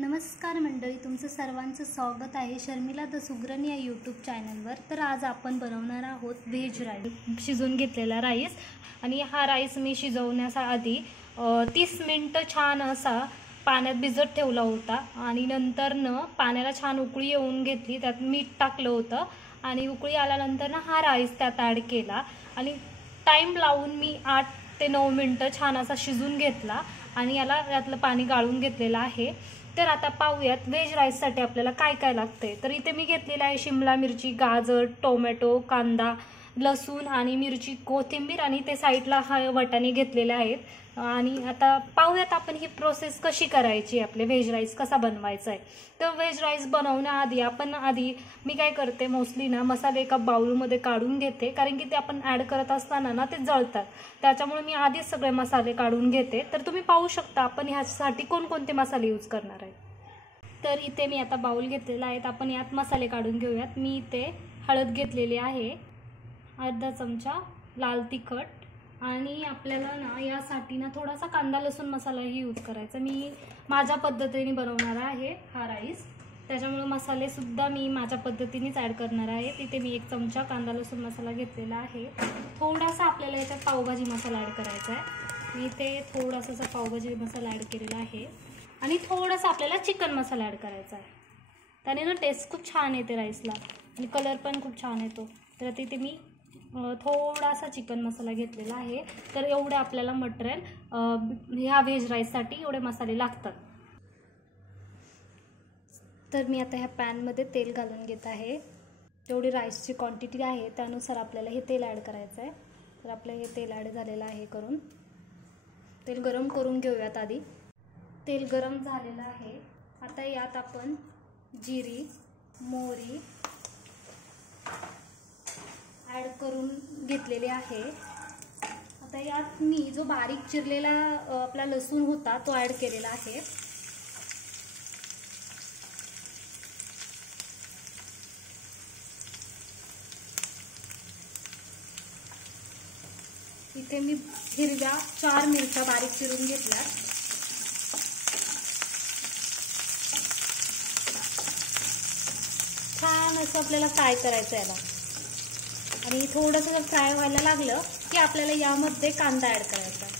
नमस्कार मंडळी, तुमचं सर्वांचं स्वागत आहे शर्मिला द सुगरण या यूट्यूब चॅनलवर। तर आज आपण बनवणार आहोत व्हेज राईस, शिजवून घेतलेला राईस। आणि हा राईस मी शिजवण्याआधी 30 मिनिटं छान असा पाण्यात भिजत ठेवला होता आणि नंतर पाण्याला छान उकळी येऊन घेतली, त्यात मीठ टाकलं होतं आणि उकळी आल्यानंतर हा राईस त्यात ॲड केला आणि टाइम लावून मी 8 ते 9 मिनिटं छान असा शिजवून घेतला आणि याला यातलं पाणी गाळून घेतलेलं आहे। तर आता पाहूयात व्हेज राईससाठी आपल्याला काय काय लागते। तर इथे मी घेतलेला आहे शिमला मिरची, गाजर, टोमॅटो, कांदा, लसूण आणि मिरची, कोथिंबीर आणि ते साईडला वाटाणे घेतलेले आहेत। आणि आता पाहूयात आपण ही प्रोसेस कशी करायची, आपले व्हेज राईस कसा बनवायचा आहे। तर व्हेज राईस बनवण्याआधी मी काय करते, मोस्टली मसाले एका बाउलमध्ये काढून घेते, कारण की ते आपण ॲड करत असताना ते जळतात, त्याच्यामुळे मी आधीच सगळे मसाले काढून घेते। तर तुम्ही पाहू शकता आपण ह्यासाठी कोणकोणते मसाले यूज करणार आहे। तर इथे मी आता बाउल घेतलेला आहे, आपण यात मसाले काढून घेऊयात। मी इथे हळद घेतलेली आहे, अर्धा चमचा लाल तिखट आणि आपल्याला यासाठी थोडासा कांदा लसूण मसालाही यूज करायचा। मी माझ्या पद्धतीने बनवणार आहे हा राईस, त्याच्यामुळे मसाले सुद्धा मी माझ्या पद्धतीनेच ॲड करणार आहे। तिथे मी 1 चमचा कांदा लसूण मसाला घेतलेला आहे। थोडासा आपल्याला याच्यात पावभाजी मसाला ॲड करायचा आहे, मी इथे थोडासा पावभाजी मसाला ॲड केलेला आहे आणि थोडासा आपल्याला चिकन मसाला ॲड करायचा आहे। त्याने टेस्ट खूप छान येते राईसला आणि कलर पण खूप छान येतो। तर तिथे मी थोडासा चिकन मसाला घेतलेला आहे। तर एवढे आपल्याला मटेरियल ह्या व्हेज राईससाठी एवढे मसाले लागतात। तर मी आता ह्या पॅनमध्ये तेल घालून घेत आहे, जेवढी राईसची क्वांटिटी आहे त्यानुसार आपल्याला हे तेल ॲड करायचं आहे। तर आपलं हे तेल ॲड झालेलं आहे, तेल गरम करून घेऊयात आधी। तेल गरम झालेलं आहे, आता यात आपण जिरी मोहरी ॲड करून घेतलेले आहे। आता यात मी जो बारीक चिरलेला आपला लसूण होता तो ॲड केलेला आहे। इथे मी हिरव्या 4 मिरच्या बारीक चिरून घेतल्या। छान असं आपल्याला फ्राय करायचं याला आणि थोडंसं जर फ्राय व्हायला लागलं की आपल्याला यामध्ये कांदा ॲड करायचा आहे।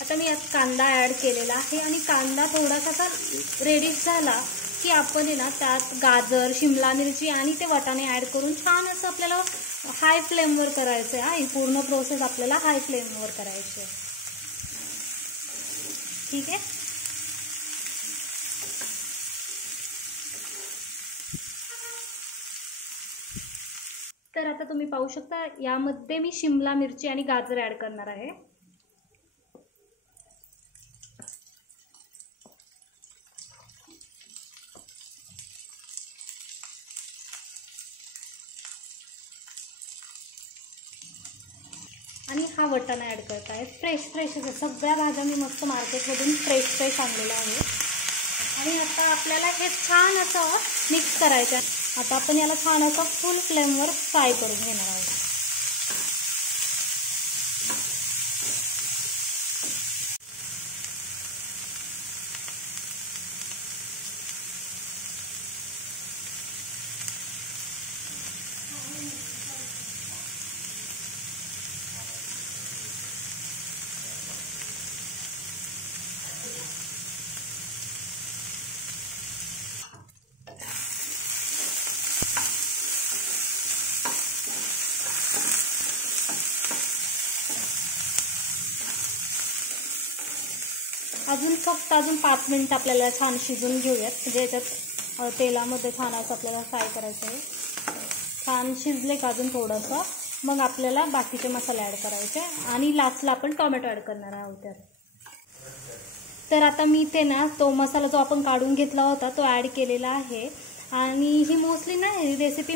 आता मी यात कांदा ॲड केलेला आहे आणि कांदा थोडासा रेडी झाला की आपण त्यात गाजर, शिमला मिरची आणि ते वाटाणे ॲड करून छान असं आपल्याला हाय फ्लेमवर करायचं आहे। ही पूर्ण प्रोसेस आपल्याला हाय फ्लेमवर करायची आहे, ठीक आहे। तर आता तुम्ही पाहू शकता यामध्ये मी शिमला मिरची आणि गाजर ॲड करणार आहे। आणि हा वाटाणा ॲड करत आहे, फ्रेश सगळ्या भाज्या मी मस्त मार्केटमधून फ्रेश आणलेल्या आहे। आणि आता आपल्याला हे छान असं मिक्स करायचं आहे। आता आपण याला छान असं फुल फ्लेमवर फ्राय करून घेणार आहोत। अजून 5 मिनिट आपल्याला छान शिजून घेऊयात, म्हणजे याच्यात तेलामध्ये छान असं आपल्याला फ्राय करायचं आहे। छान शिजले का अजून थोडंसं, मग आपल्याला बाकीचे मसाले ॲड करायचे आणि लास्टला आपण टोमॅटो ॲड करणार आहोत। तर आता मी इथे तो मसाला जो आपण काढून घेतला होता तो ॲड केलेला आहे आणि ही मोस्टली ही रेसिपी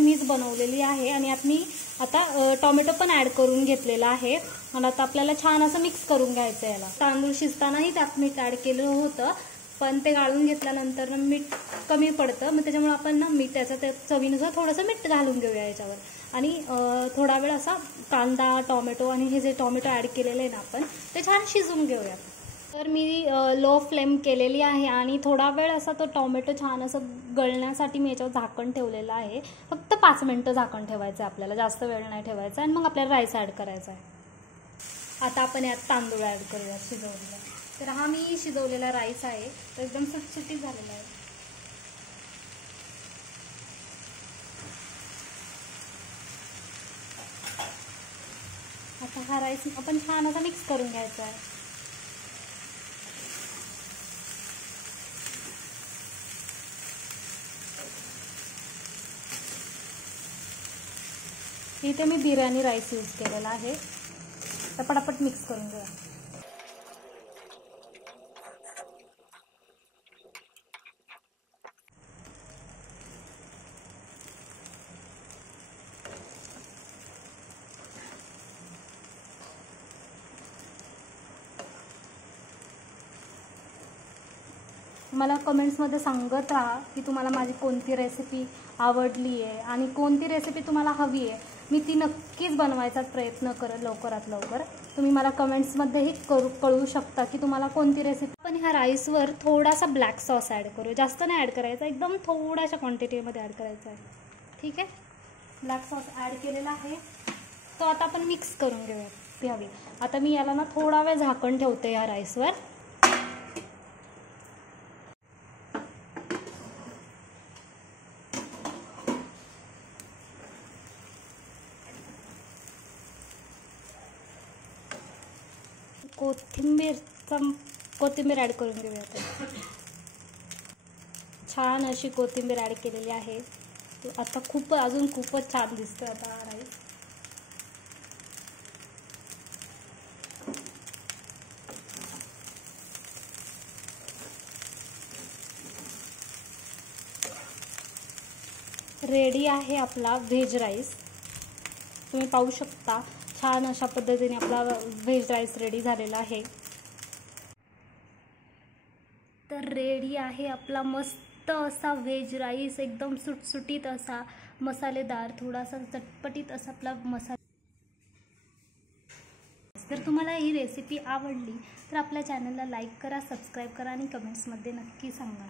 मीच बनवलेली आहे। आणि यात मी आता टोमॅटो पण ॲड करून घेतलेला आहे आणि आता आपल्याला छान असं मिक्स करून घ्यायचं आहे। याला तांदूळ शिजतानाही त्यात मीठ ॲड केलं होतं, पण ते गाळून घेतल्यानंतर मीठ कमी पडतं, मग त्याच्यामुळे आपण ना मीठ त्या चवीनुसार थोडंसं मीठ घालून घेऊया याच्यावर. आणि थोडा वेळ असा कांदा, टोमॅटो आणि हे जे टोमॅटो ॲड केलेले आहे ना आपण, ते छान शिजवून घेऊया. तर मी लो फ्लेम केलेली आहे आणि थोडा वेळ असा तो टोमॅटो छान असं गळण्यासाठी मी याच्यावर झाकण ठेवलेलं आहे. फक्त 5 मिनटं झाकण ठेवायचं आहे आपल्याला, जास्त वेळ नाही ठेवायचा. आणि मग आपल्याला राईस ॲड करायचा आहे. आता आपण यात तांदूळ ॲड करूया शिजवलेला. तर हा मी शिजवलेला राईस आहे, तो एकदम सुटसुटीत झालेला आहे. आता हा राईस आपण छान असा मिक्स करून घ्यायचा आहे. इथे मी बिर्याणी राईस यूज केलेला आहे. तर पटापट मिक्स करून घेऊया. मला कमेंट्समध्ये सांगत राहा की तुम्हाला माझी कोणती रेसिपी आवडली आहे आणि कोणती रेसिपी तुम्हाला हवी आहे. मी ती नक्कीच बनवायचा प्रयत्न करेल लवकरात लवकर. तुम्ही मला कमेंट्समध्येही कळवू शकता की तुम्हाला कोणती रेसिपी. पण ह्या राईसवर थोडासा ब्लॅक सॉस ॲड करू. जास्त नाही ॲड करायचा, एकदम थोड्याशा क्वांटिटीमध्ये ॲड करायचा आहे. ठीक आहे, ब्लॅक सॉस ॲड केलेला आहे. तो आता आपण मिक्स करून घेऊया ती हवी. आता मी याला ना थोडा वेळ झाकण ठेवते या राईसवर. कोथिंबीर ॲड करून घेऊया. छान अशी कोथिंबीर ॲड केलेली आहे. आता अजून खूपच छान दिसतं आता हा राईस. रेडी आहे आपला व्हेज राईस. तुम्ही पाहू शकता छान अशा पद्धतीने आपला व्हेज राईस रेडी झालेला आहे. तर रेडी आहे आपला मस्त असा व्हेज राईस, एकदम सुटसुटीत असा, मसालेदार, थोडासा चटपटीत असा आपला मसाला. जर तुम्हाला ही रेसिपी आवडली तर आपल्या चॅनलला लाईक करा, सबस्क्राईब करा आणि कमेंट्समध्ये नक्की सांगा.